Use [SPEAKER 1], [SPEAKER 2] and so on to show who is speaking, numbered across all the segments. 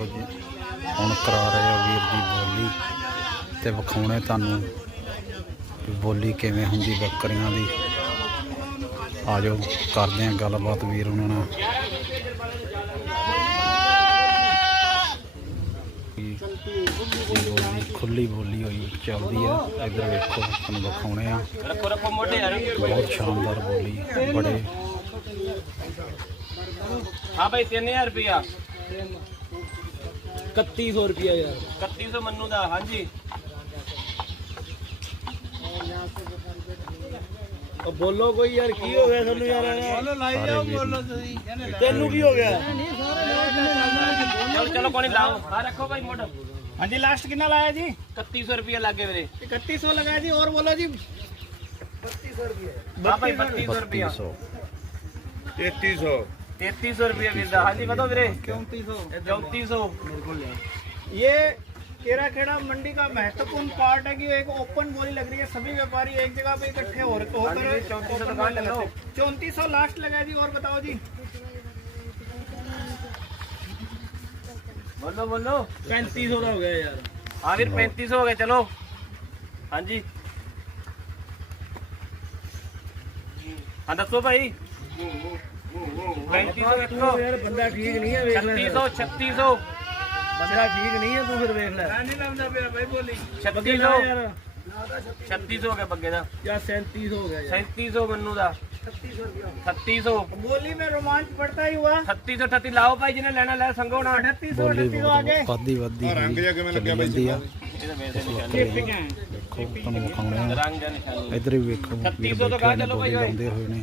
[SPEAKER 1] ਲਓ ਹੁਣ ਕਰਾ ਰਹੇ ਆ ਵੀਰ ਦੀ ਬੋਲੀ ਤੇ ਵਿਖਾਉਣੇ ਤੁਹਾਨੂੰ ਬੋਲੀ ਕਿਵੇਂ ਹੁੰਦੀ ਬੱਕਰੀਆਂ ਦੀ। ਆਜੋ, ਕਰਦੇ ਆ ਗੱਲਬਾਤ ਵੀਰ ਉਹਨਾਂ ਨਾਲ। ਖੁੱਲੀ ਬੋਲੀ ਹੋਈ, ਚੱਲਦੀ ਆ। ਇਧਰ ਵੇਖੋ, ਤੁਹਾਨੂੰ ਵਿਖਾਉਣੇ ਆ। ਬਹੁਤ ਸ਼ਾਨਦਾਰ ਬੋਲੀ, ਬੜੇ।
[SPEAKER 2] ਹਾਂ ਭਾਈ 3000 ਰੁਪਿਆ
[SPEAKER 3] 3100 ਰੁਪਿਆ ਯਾਰ
[SPEAKER 2] 3100 ਮੰਨੂ ਦਾ ਹਾਂਜੀ
[SPEAKER 3] ਉਹ ਬੋਲੋ ਕੋਈ ਯਾਰ ਕੀ ਹੋ ਗਿਆ ਤੁਹਾਨੂੰ ਯਾਰ
[SPEAKER 1] ਸਾਰੇ ਵੀਰ
[SPEAKER 3] ਤੈਨੂੰ ਕੀ ਹੋ ਗਿਆ
[SPEAKER 2] ਚਲੋ ਚਲੋ ਕੋਈ ਲਾਓ ਹਾਂ ਰੱਖੋ ਭਾਈ ਮੋਢ
[SPEAKER 3] ਹਾਂਜੀ ਲਾਸਟ ਕਿੰਨਾ ਲਾਇਆ ਜੀ
[SPEAKER 2] 3100 ਰੁਪਿਆ ਲੱਗੇ ਵੀਰੇ
[SPEAKER 3] 3100 ਲਗਾਇਆ ਜੀ ਔਰ ਬੋਲੋ ਜੀ
[SPEAKER 2] ਹਾਂ ਭਾਈ 3200 ਰੁਪਿਆ
[SPEAKER 1] 3200
[SPEAKER 2] 3300 ਰੁਪਏ ਵੀਰ ਦਾ ਹਾਂਜੀ ਵਧੋ ਵੀਰੇ
[SPEAKER 3] 3400
[SPEAKER 2] 3400
[SPEAKER 3] ਮੇਰੇ ਕੋਲ ले ये केराखेड़ा मंडी का महत्वपूर्ण पार्ट है कि एक ओपन बोली लग रही है सभी व्यापारी एक जगह पे इकट्ठे हो होकर चौंतीस सौ लास्ट लगा दी और बताओ जी
[SPEAKER 2] बोलो बोलो
[SPEAKER 3] पैंतीस सौ का हो गया यार
[SPEAKER 2] हाँ फिर पैंतीस सौ हो गया चलो हाँ जी हाँ दसो भाई
[SPEAKER 3] 3501 ਯਾਰ ਬੰਦਾ ਠੀਕ ਨਹੀਂ ਹੈ ਵੇਖ
[SPEAKER 2] ਲੈ 3600
[SPEAKER 3] 3600 ਬੰਦਾ ਠੀਕ ਨਹੀਂ ਹੈ ਤੂੰ ਫਿਰ ਵੇਖ
[SPEAKER 2] ਲੈ। ਨਹੀਂ ਲਾਉਂਦਾ ਪਿਆ ਬਾਈ
[SPEAKER 3] ਬੋਲੀ।
[SPEAKER 2] 3600 3600 ਹੋ ਗਿਆ ਬੱਗੇ ਦਾ।
[SPEAKER 3] ਜਾਂ 3700 ਹੋ ਗਿਆ
[SPEAKER 2] 3700 ਮੰਨੂ ਦਾ। 3600
[SPEAKER 3] ਬੋਲੀ ਮੈਂ ਰੋਮਾਂਚ ਪੜਤਾ ਹੀ ਹੁਆ।
[SPEAKER 2] 3600 38 ਲਾਓ ਭਾਈ ਜਿਹਨੇ ਲੈਣਾ ਲੈ ਸੰਗੋ ਨਾ
[SPEAKER 3] 3800 3800 ਆ
[SPEAKER 1] ਗਏ। ਵੱਧੀ ਵੱਧੀ ਰੰਗ ਜਾ ਕਿਵੇਂ ਲੱਗਿਆ ਬਾਈ ਜੀ
[SPEAKER 3] ਇਹਦਾ ਮੇਰੇ ਨਿਸ਼ਾਨ
[SPEAKER 1] ਦੇਖੋ ਤੁਹਾਨੂੰ ਵਿਖਾਉਣੇ
[SPEAKER 2] ਰੰਗ ਦਾ ਨਿਸ਼ਾਨ
[SPEAKER 1] ਇਧਰ ਵੀ ਵੇਖੋ
[SPEAKER 2] 3600 ਤੋਂ
[SPEAKER 1] ਕਹਾ
[SPEAKER 2] ਚਲੋ ਭਾਈ
[SPEAKER 1] ਲਾਉਂਦੇ ਹੋਏ ਨੇ।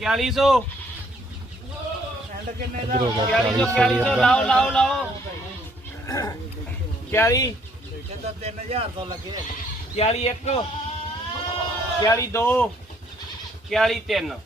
[SPEAKER 2] 4100. ਕਿੰਨੇ ਦਾ?
[SPEAKER 1] 4100
[SPEAKER 2] 4100 ਲਾਓ ਲਾਓ ਲਾਓ। 41
[SPEAKER 3] ਕਿੰਦਾ 3000 ਤੋਂ ਲੱਗੇ
[SPEAKER 2] 41 1 42 43